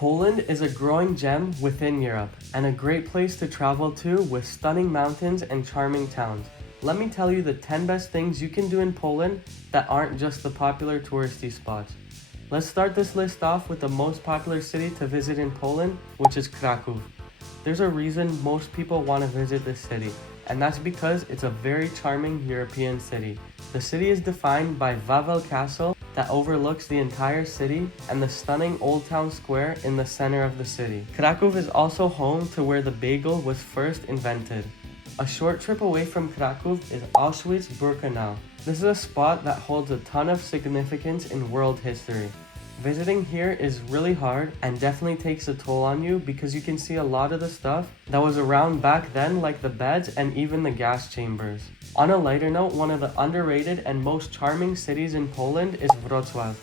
Poland is a growing gem within Europe and a great place to travel to with stunning mountains and charming towns. Let me tell you the 10 best things you can do in Poland that aren't just the popular touristy spots. Let's start this list off with the most popular city to visit in Poland, which is Kraków. There's a reason most people want to visit this city, and that's because it's a very charming European city. The city is defined by Wawel Castle that overlooks the entire city and the stunning Old Town Square in the center of the city. Kraków is also home to where the bagel was first invented. A short trip away from Kraków is Auschwitz-Birkenau. This is a spot that holds a ton of significance in world history. Visiting here is really hard and definitely takes a toll on you because you can see a lot of the stuff that was around back then, like the beds and even the gas chambers. On a lighter note, one of the underrated and most charming cities in Poland is Wrocław.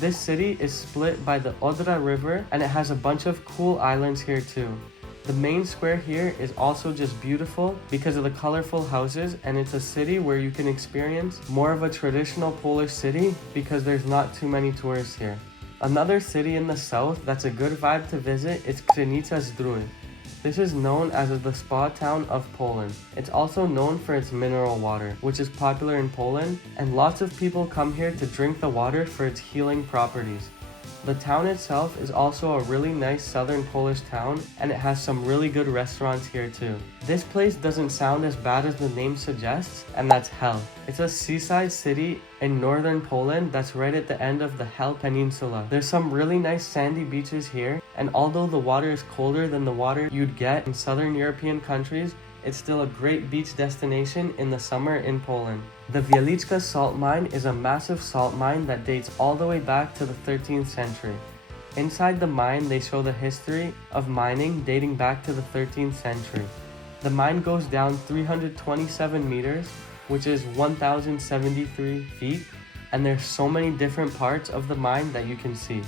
This city is split by the Odra River and it has a bunch of cool islands here too. The main square here is also just beautiful because of the colorful houses, and it's a city where you can experience more of a traditional Polish city because there's not too many tourists here. Another city in the south that's a good vibe to visit is Krynica-Zdrój. This is known as the spa town of Poland. It's also known for its mineral water, which is popular in Poland, and lots of people come here to drink the water for its healing properties. The town itself is also a really nice southern Polish town, and it has some really good restaurants here too. This place doesn't sound as bad as the name suggests, and that's Hel. It's a seaside city in northern Poland that's right at the end of the Hel Peninsula. There's some really nice sandy beaches here, and although the water is colder than the water you'd get in southern European countries, it's still a great beach destination in the summer in Poland. The Wieliczka salt mine is a massive salt mine that dates all the way back to the 13th century. Inside the mine, they show the history of mining dating back to the 13th century. The mine goes down 327 meters, which is 1,073 feet, and there's so many different parts of the mine that you can see.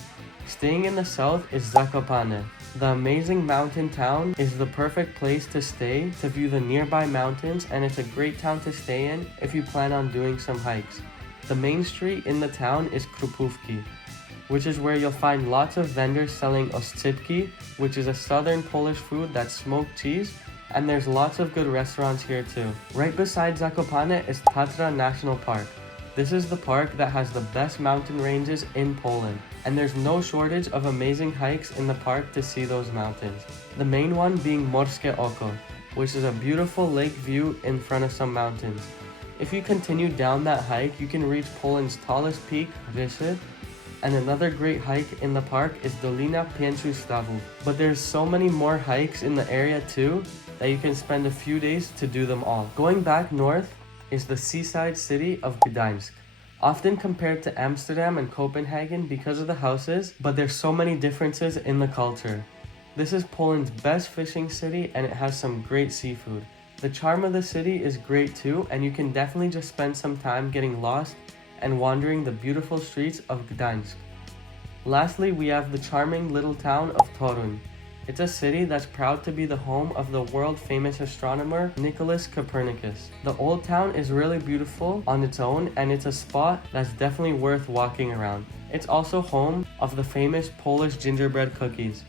Staying in the south is Zakopane. The amazing mountain town is the perfect place to stay to view the nearby mountains, and it's a great town to stay in if you plan on doing some hikes. The main street in the town is Krupówki, which is where you'll find lots of vendors selling oscypki, which is a southern Polish food that's smoked cheese, and there's lots of good restaurants here too. Right beside Zakopane is Tatra National Park. This is the park that has the best mountain ranges in Poland, and there's no shortage of amazing hikes in the park to see those mountains. The main one being Morskie Oko, which is a beautiful lake view in front of some mountains. If you continue down that hike, you can reach Poland's tallest peak, Rysy, and another great hike in the park is Dolina Pięciu Stawów. But there's so many more hikes in the area too that you can spend a few days to do them all. Going back north is the seaside city of Gdańsk. Often compared to Amsterdam and Copenhagen because of the houses, but there's so many differences in the culture. This is Poland's best fishing city, and it has some great seafood. The charm of the city is great too, and you can definitely just spend some time getting lost and wandering the beautiful streets of Gdańsk. Lastly, we have the charming little town of Toruń. It's a city that's proud to be the home of the world-famous astronomer Nicholas Copernicus. The old town is really beautiful on its own, and it's a spot that's definitely worth walking around. It's also home of the famous Polish gingerbread cookies.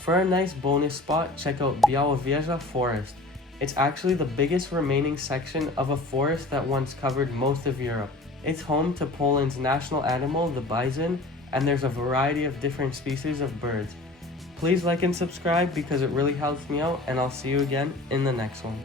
For a nice bonus spot, check out Białowieża Forest. It's actually the biggest remaining section of a forest that once covered most of Europe. It's home to Poland's national animal, the bison, and there's a variety of different species of birds. Please like and subscribe because it really helps me out, and I'll see you again in the next one.